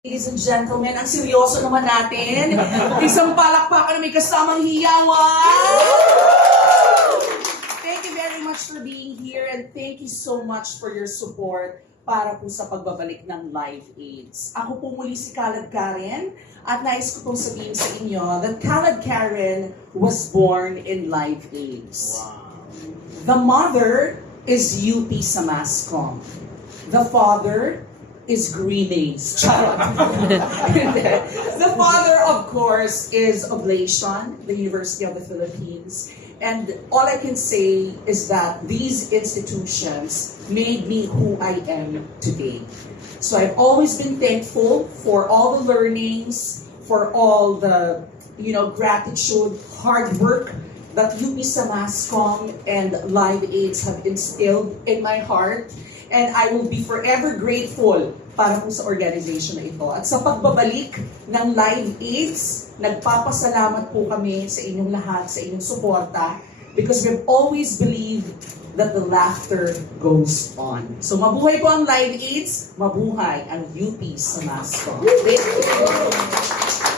Ladies and gentlemen, ang seryoso naman natin. Isang palakpakan na may kasamang hiyawan. Thank you very much for being here and thank you so much for your support para po sa pagbabalik ng Live AIDS. Ako po muli si Kalad Karen at nais ko pong sabihin sa inyo that Kalad Karen was born in Live AIDS. Wow. The mother is UP Samascom. The father is Greenays. The father, of course, is Oblation, the University of the Philippines. And all I can say is that these institutions made me who I am today. So I've always been thankful for all the learnings, for all the, gratitude, hard work that UP Samascom and Live AIDS have instilled in my heart. And I will be forever grateful para po sa organization na ito. At sa pagbabalik ng Live AIDS, nagpapasalamat po kami sa inyong lahat, sa inyong suporta, because we've always believed that the laughter goes on. So mabuhay po ang Live AIDS, mabuhay ang UP Samascom. Thank you.